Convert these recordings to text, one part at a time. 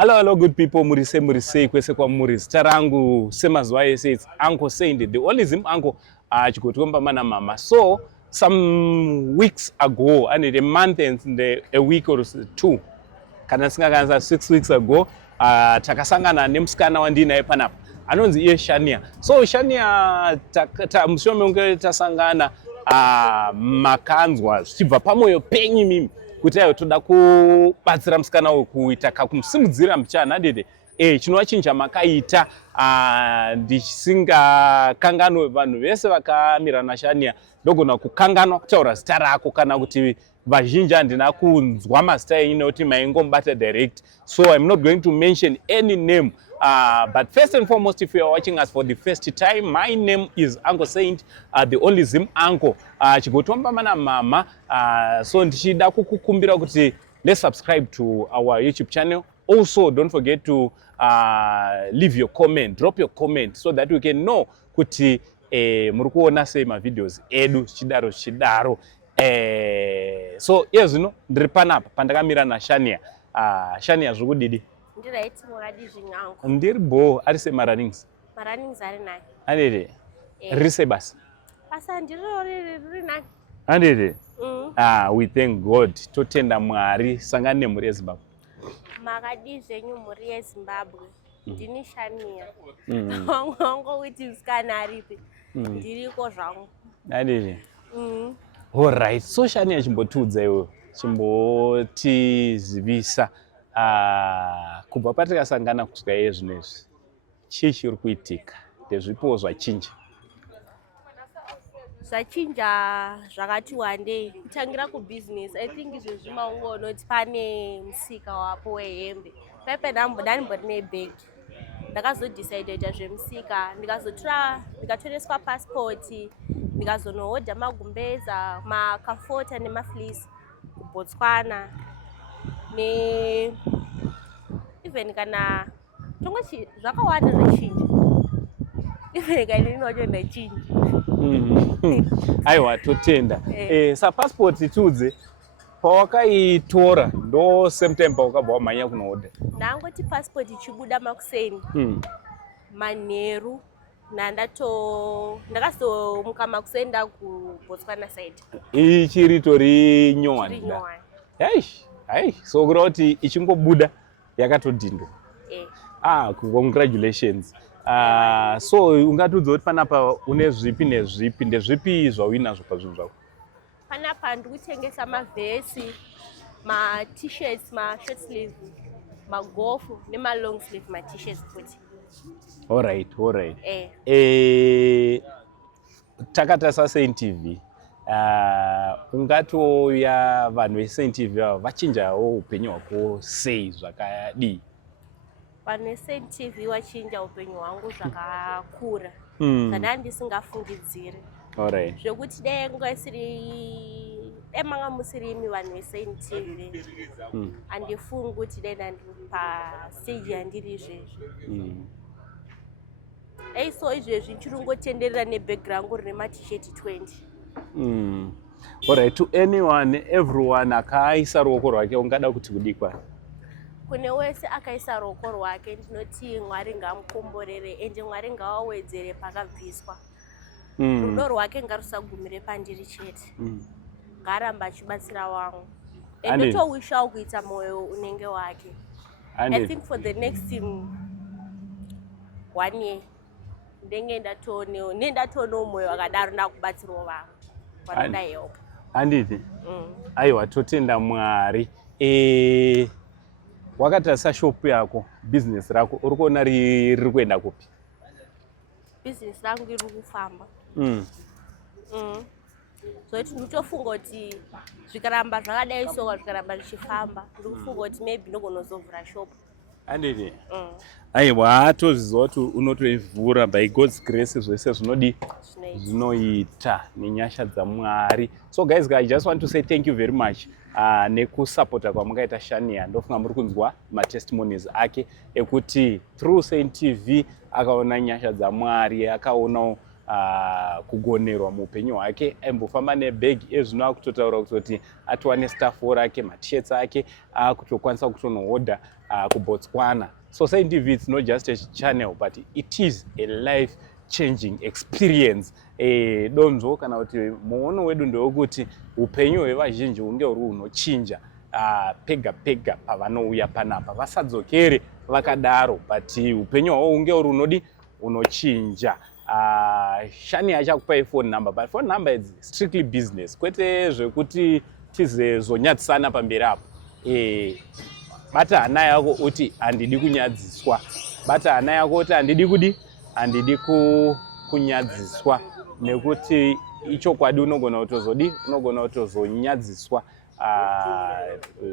Hello, good people. Murise, kwese kwa Muris. Tarangu, semazuwa ese, it's Uncle Saint. The only zim uncle, chikotomba mana mama. So, some weeks ago, and a month and a week or two, kanasinga kanza 6 weeks ago, takasangana nemskana wandina epanapa. Anonzi iye Shania. So, Shania, mshome unge tasangana, makanzwa, chibva pamoyo penyi mimi. Kuti ayo toda kubatsira musikana uyu kuita kakumusimudzira muchana dede chinova makaita ndisingakanganwe vanhu vese vakamira naShania ndogona kukanganwa kutaura zita rako kana kuti vazhinji handina kunzwa mazita enyu nekuti maingomubata direct, so I'm not going to mention any name. But first and foremost, if you are watching us for the first time, my name is Uncle Saint, the only Zim uncle. Chigotomba mana mama. So ndichida kukukumbira kuti let's subscribe to our YouTube channel. Also, don't forget to leave your comment, drop your comment, so that we can know kuti muri kuona sei ma videos edu chidaro. So yes, ndiri panapa pandakamira naShania. Shania zvekudidi? Ndiraiti mwakadizvi nyangu. Ndiri bo ari se marunnings. Marunnings ari nani? Andede. Rise basi. Basa ndiro riri nani? Andede. We thank God. Totenda Mwari sangane muri yeZimbabwe. Makadizvenyu muri yeZimbabwe. Ndini Shania. Wangu kuti usikana aripi. Ndiriko zvangu. Andede. All right. So Shania chimbotudza iwe. Chimbotizivisa. Kubva patakasangana kusvika iye zvinezvi chii chiri kuitika ndezvipiwo zvachinja zvakati wandei kutangira kubusiness. I think izvezvi maungonoti pane musika wapo wehembe paipe ndanimbori nebhegi ndakazodecide zvemusika ndikatoreswa passport ndikazonohodha magumbeza makafota nemaflisi kuBotswana even kana tongochi zvakawanda zvachinja even kana inocho ndachinja aiwa totenda passport tudze pawakaitora ndo same time pawakabva wamhanya kunohodha ndangoti passport ichibuda makuseni manheru ndakazomuka makuseni ndakuBotswana side ichiritori nyowani Hai, so kuti ichingobuda yakatodhindwa. Congratulations. So ungatudza kuti panapa une zvipi nezvipi ndezvipi zvauinazvo pazvinhu zvako? Panapa ndikutengesa mavhesi, ma-t-shirts, ma-short sleeve, magofu nema-long sleeve ma-t-shirts futhi. All right. Takatasa Saint TV. Ungatoya vanhu veSaint TV vachinjawo upenyu hwako sei zvakadii? Vanhu veSaint TV vachinja upenyu hwangu zvakakura zvandandisingafungidziri. Alright. Zvekuti manga musirimi vanhu veSaint TV handifungi kuti dai ndandiri pastage yandiri izvezvi. So izvezvi ndichirongotenderera nebhegi rangu rine ma-t-shirt 20. Alright, to anyone, everyone akaisa ruoko rwake ungada kuti kudikwa? Kune wese akaisa ruoko rwake ndinoti Mwari ngamukomborere ende Mwari ngawawedzere pakabviswa. Rudo rwake ngarusagumire pandiri chete. Ngaramba achibatsira wangu. Ende towishawo kuita moyo unenge wake. I think for the next 1 year ndenge ndatoona moyo wakadaro ndakubatsirawo vanhu. Handiti? Aiwa totenda Mwari. Wakatarisa shop yako, business rako, uri kuona riri kuenda kupi? Business rangu riri kufamba. Zoiti nditofunga kuti zvikaramba zvakadai soka zvikaramba zvichifamba ndikufunga kuti maybe ndogonozovhura shop. Handiti? Aiwa tozviziva kuti unotoivhura by God's grace zvese zvinoita nenyasha dzaMwari. So guys, I just want to say thank you very much nekusupporta kwamukaita Shania. Ndofunga muri kunzwa ma-testimonies ake ekuti through Saint TV akaona nyasha dzaMwari, akaona kugonerwa muupenyu hwake, aimbofamba nebhegi ezvino akutotaura kuti atiwane staff rake, ma-t-shirts ake akutokwanisa kutonohodha kuBotswana. So Saint TV, it's not just a channel, but it is a life changing experience. Donzo kana kuti muono wedu ndewokuti upenyu hwevazhinji hunge huri hunochinja pega pega pavanouya panapa, vasadzokere vakadaro, but upenyu hwavo hunge huri hunodi hunochinja. Shani achakupai phone number, but phone number is strictly business, kwete zvekuti tizezonyatsana pamberi apo. Bata hana yako uti handidi kunyadziswa, bata hana yako uti handidi kunyadziswa, nekuti ichokwadi unogona kutozonyadziswa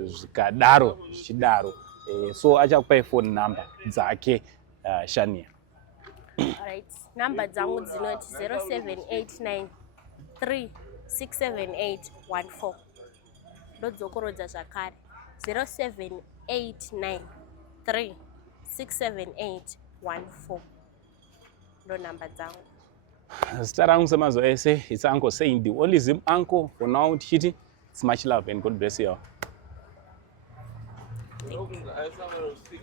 zvikadaro zvichidaro. So achakupai phone number dzake Shania. Alright, number dzangu dzinoti 0789367814. Ndodzokorodza zvakare 0789367814. Ndo number dzangu. Zita rangu semazuva ese, it's Uncle saying the only Zim uncle for now. Tichiti, it's much love and God bless you all. Thank you.